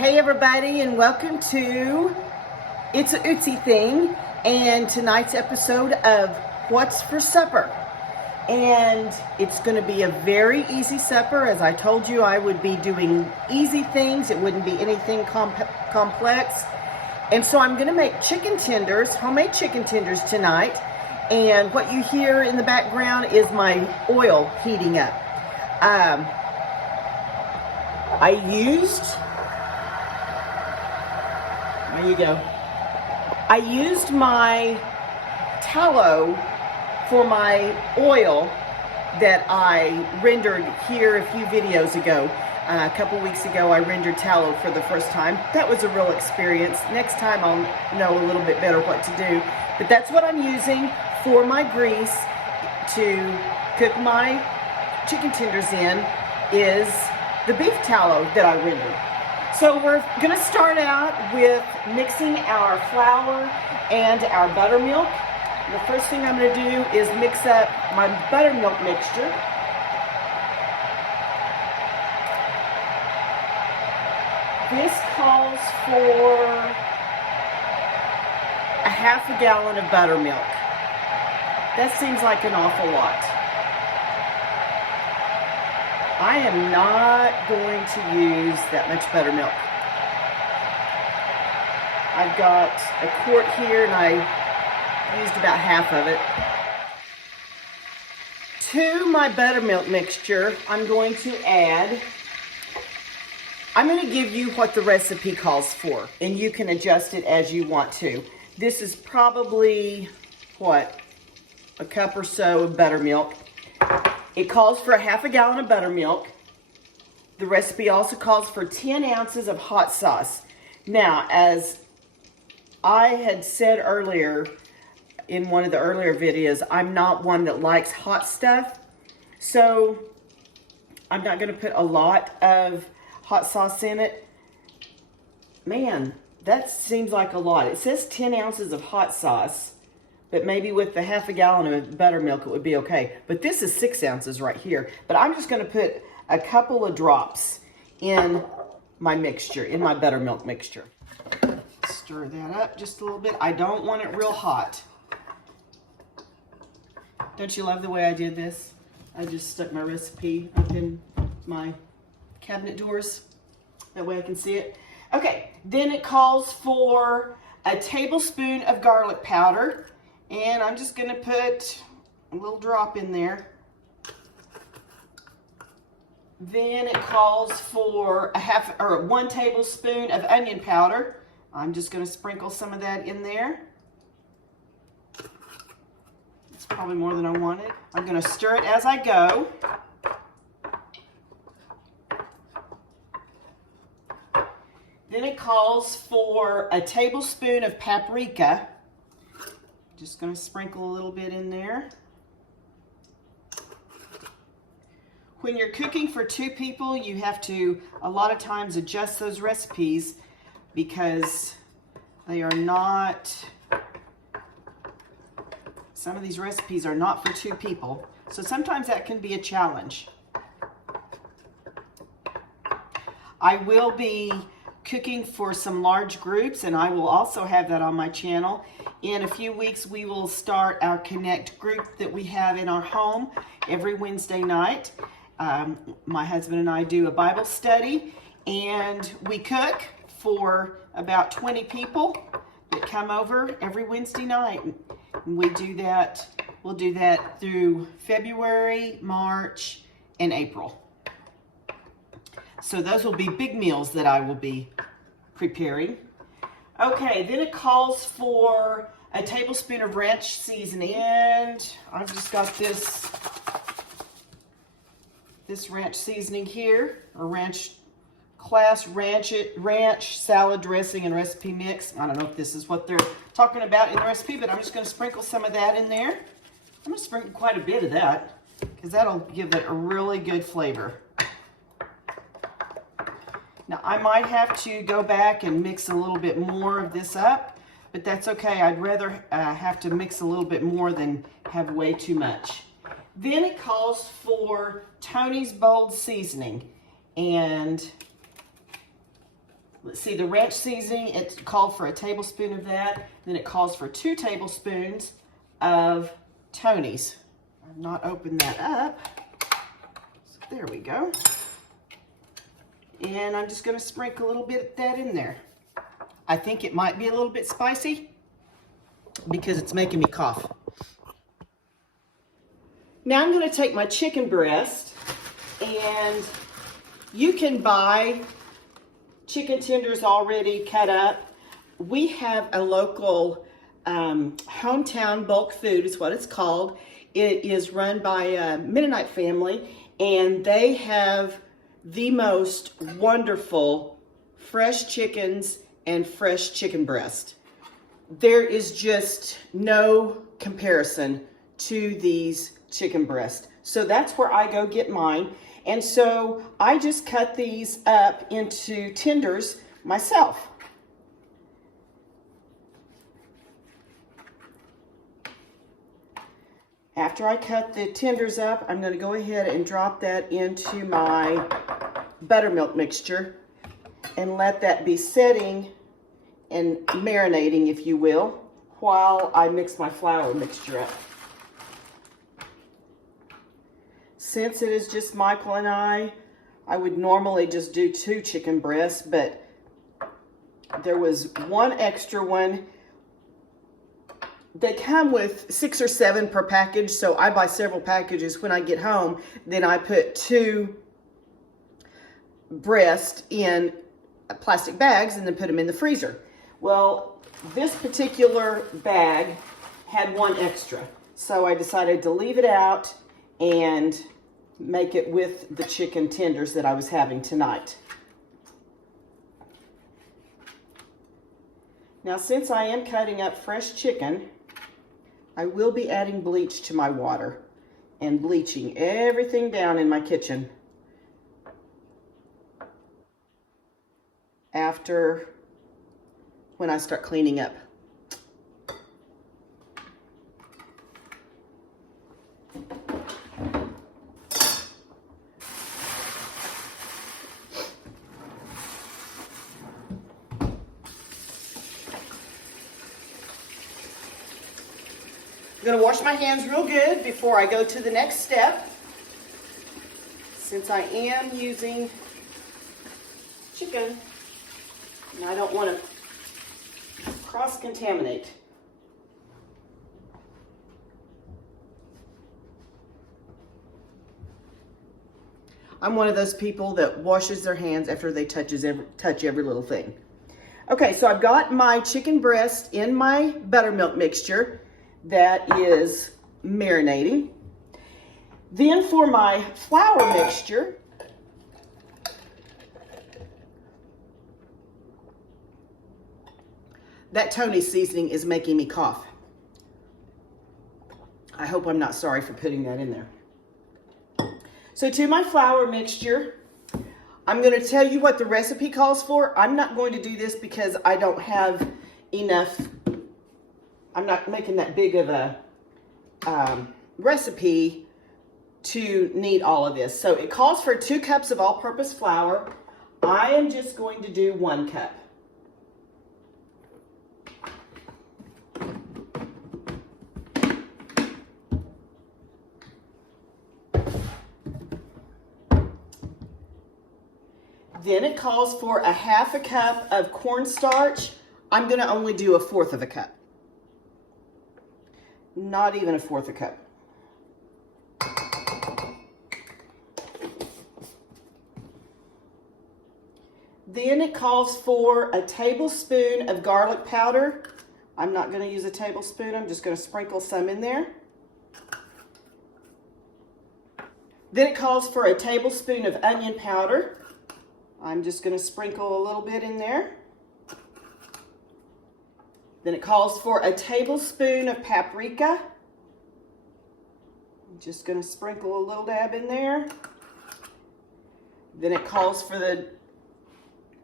Hey everybody, and welcome to It's a Ootsy Thing, and tonight's episode of What's for Supper. And it's going to be a very easy supper. As I told you, I would be doing easy things. It wouldn't be anything complex. And so I'm going to make chicken tenders, homemade chicken tenders tonight. And what you hear in the background is my oil heating up. I used my tallow for my oil that I rendered here a few videos ago. A couple weeks ago, I rendered tallow for the first time. That was a real experience. Next time I'll know a little bit better what to do. But that's what I'm using for my grease to cook my chicken tenders in, is the beef tallow that I rendered. So we're going to start out with mixing our flour and our buttermilk. The first thing I'm going to do is mix up my buttermilk mixture. This calls for a half a gallon of buttermilk. That seems like an awful lot. I am not going to use that much buttermilk. I've got a quart here and I used about half of it. To my buttermilk mixture, I'm going to give you what the recipe calls for, and you can adjust it as you want to. This is probably, a cup or so of buttermilk. It calls for a half a gallon of buttermilk. The recipe also calls for 10 ounces of hot sauce. Now, as I had said earlier in one of the earlier videos, I'm not one that likes hot stuff. So I'm not going to put a lot of hot sauce in it. Man, that seems like a lot. It says 10 ounces of hot sauce. But maybe with the half a gallon of buttermilk, it would be okay. But this is 6 ounces right here. But I'm just going to put a couple of drops in my mixture, in my buttermilk mixture. Stir that up just a little bit. I don't want it real hot. Don't you love the way I did this? I just stuck my recipe up in my cabinet doors. That way I can see it. Okay, then it calls for a tablespoon of garlic powder. And I'm just going to put a little drop in there. Then it calls for 1 tablespoon of onion powder. I'm just going to sprinkle some of that in there. It's probably more than I wanted. I'm going to stir it as I go. Then it calls for a tablespoon of paprika. Just going to sprinkle a little bit in there. When you're cooking for 2 people, you have to a lot of times adjust those recipes because they are not, some of these recipes are not for 2 people. So sometimes that can be a challenge. I will be cooking for some large groups, and I will also have that on my channel. In a few weeks, we will start our Connect group that we have in our home every Wednesday night. My husband and I do a Bible study, and we cook for about 20 people that come over every Wednesday night. And we do that, we'll do that through February, March, and April. So those will be big meals that I will be preparing. Okay, then it calls for a tablespoon of ranch seasoning. And I've just got this ranch seasoning here, or ranch salad dressing and recipe mix. I don't know if this is what they're talking about in the recipe, but I'm just going to sprinkle some of that in there. I'm going to sprinkle quite a bit of that because that'll give it a really good flavor. Now, I might have to go back and mix a little bit more of this up, but that's okay. I'd rather have to mix a little bit more than have way too much. Then it calls for Tony's Bold Seasoning, and Let's see, the ranch seasoning, it called for a tablespoon of that. Then it calls for 2 tablespoons of Tony's. I've not opened that up. So there we go. And I'm just gonna sprinkle a little bit of that in there. I think it might be a little bit spicy because it's making me cough. Now I'm gonna take my chicken breast, and you can buy chicken tenders already cut up. We have a local hometown bulk food is what it's called. It is run by a Mennonite family, and they have the most wonderful fresh chickens and fresh chicken breast. There is just no comparison to these chicken breast. So that's where I go get mine. And so I just cut these up into tenders myself. After I cut the tenders up, I'm going to go ahead and drop that into my buttermilk mixture and let that be setting and marinating, if you will, while I mix my flour mixture up. Since it is just Michael and I would normally just do 2 chicken breasts, but there was one extra one. They come with 6 or 7 per package, so I buy several packages when I get home. Then I put 2 breasts in plastic bags and then put them in the freezer. Well, this particular bag had 1 extra, so I decided to leave it out and make it with the chicken tenders that I was having tonight. Now, since I am cutting up fresh chicken, I will be adding bleach to my water and bleaching everything down in my kitchen after when I start cleaning up. I'm going to wash my hands real good before I go to the next step, since I am using chicken and I don't want to cross-contaminate. I'm one of those people that washes their hands after they touch every little thing. Okay, so I've got my chicken breast in my buttermilk mixture that is marinating. Then for my flour mixture, that Tony's seasoning is making me cough. I hope I'm not sorry for putting that in there. So to my flour mixture, I'm going to tell you what the recipe calls for. I'm not going to do this because I don't have enough. I'm not making that big of a recipe to need all of this. So it calls for 2 cups of all-purpose flour. I am just going to do 1 cup. Then it calls for a 1/2 cup of cornstarch. I'm going to only do 1/4 cup. Not even 1/4 cup. Then it calls for a tablespoon of garlic powder. I'm not going to use a tablespoon. I'm just going to sprinkle some in there. Then it calls for a tablespoon of onion powder. I'm just going to sprinkle a little bit in there. Then it calls for a tablespoon of paprika. I'm just going to sprinkle a little dab in there. Then it calls for the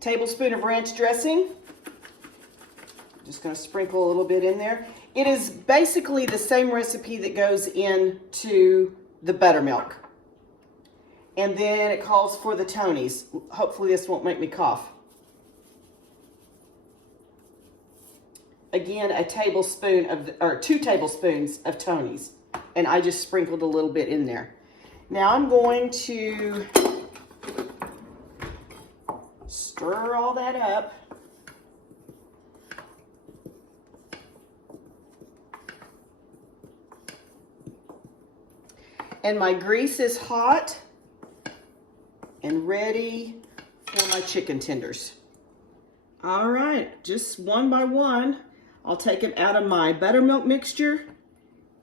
tablespoon of ranch dressing. I'm just going to sprinkle a little bit in there. It is basically the same recipe that goes into the buttermilk. And then it calls for the Tony's. Hopefully this won't make me cough. again, a tablespoon of, or 2 tablespoons of Tony's. And I just sprinkled a little bit in there. Now I'm going to stir all that up. And my grease is hot and ready for my chicken tenders. All right, just one by one, I'll take them out of my buttermilk mixture,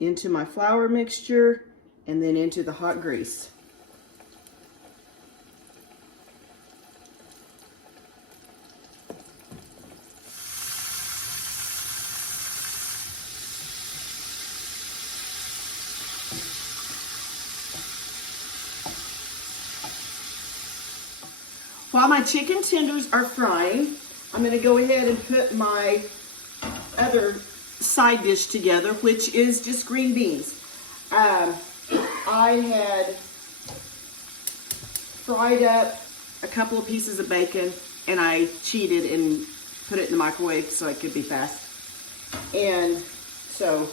into my flour mixture, and then into the hot grease. While my chicken tenders are frying, I'm going to go ahead and put my other side dish together, which is just green beans. I had fried up a couple of pieces of bacon, and I cheated and put it in the microwave so it could be fast. And so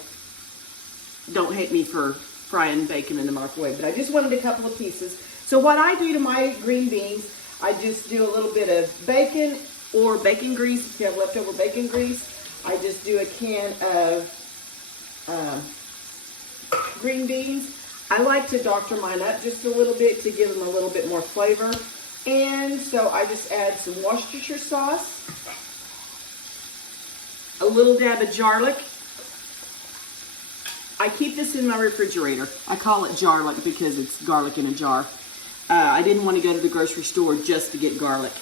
don't hate me for frying bacon in the microwave, but I just wanted a couple of pieces. So what I do to my green beans, I just do a little bit of bacon or bacon grease. If you have leftover bacon grease, I just do a can of green beans. I like to doctor mine up just a little bit to give them a little bit more flavor. And so I just add some Worcestershire sauce, a little dab of garlic. I keep this in my refrigerator. I call it garlic because it's garlic in a jar. I didn't want to go to the grocery store just to get garlic.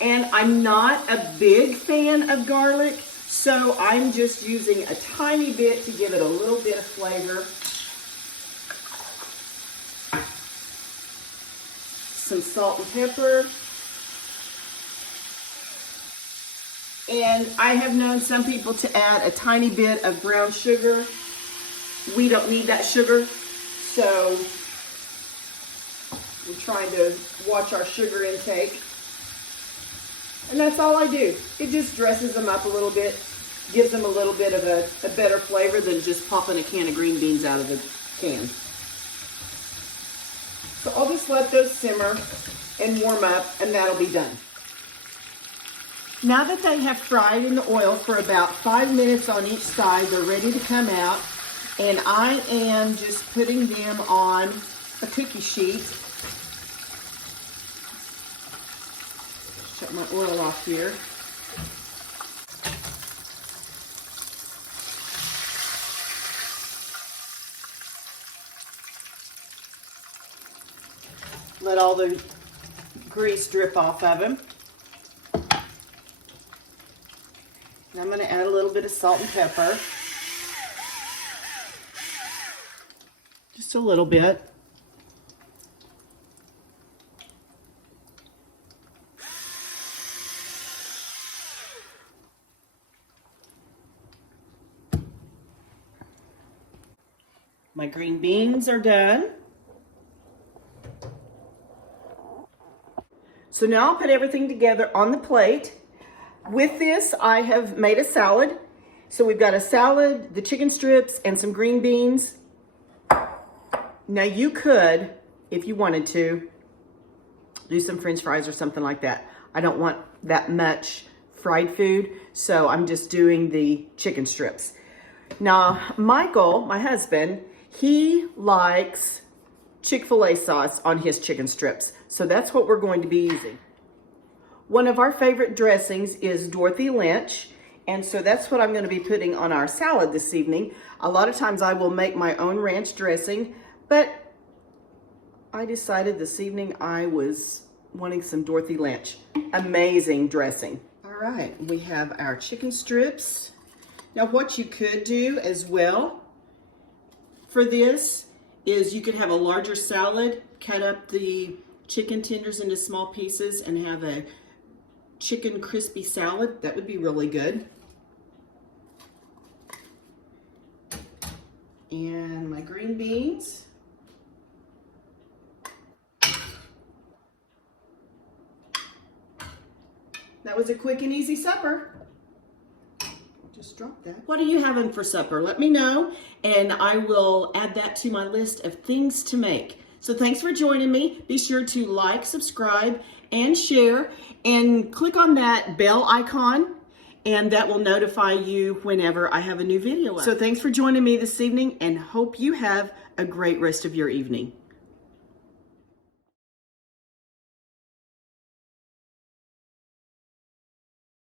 And I'm not a big fan of garlic, so I'm just using a tiny bit to give it a little bit of flavor. Some salt and pepper. And I have known some people to add a tiny bit of brown sugar. We don't need that sugar, so we're trying to watch our sugar intake. And that's all I do. It just dresses them up a little bit, gives them a little bit of a better flavor than just popping a can of green beans out of the can. So I'll just let those simmer and warm up, and that'll be done. Now that they have fried in the oil for about 5 minutes on each side, they're ready to come out. And I am just putting them on a cookie sheet. Shut my oil off here. Let all the grease drip off of them. And I'm going to add a little bit of salt and pepper. Just a little bit. My green beans are done. So now I'll put everything together on the plate. With this, I have made a salad. So we've got a salad, the chicken strips, and some green beans. Now you could, if you wanted to, do some French fries or something like that. I don't want that much fried food, so I'm just doing the chicken strips. Now, Michael, my husband, he likes Chick-fil-A sauce on his chicken strips, so that's what we're going to be using. One of our favorite dressings is Dorothy Lynch, and so that's what I'm going to be putting on our salad this evening. A lot of times I will make my own ranch dressing, but I decided this evening I was wanting some Dorothy Lynch. Amazing dressing. All right, we have our chicken strips. Now what you could do as well for this is you could have a larger salad, cut up the chicken tenders into small pieces and have a chicken crispy salad. That would be really good. And my green beans. That was a quick and easy supper. Just drop that. What are you having for supper? Let me know, and I will add that to my list of things to make. So thanks for joining me. Be sure to like, subscribe, and share, and click on that bell icon, and that will notify you whenever I have a new video up. So thanks for joining me this evening, and hope you have a great rest of your evening.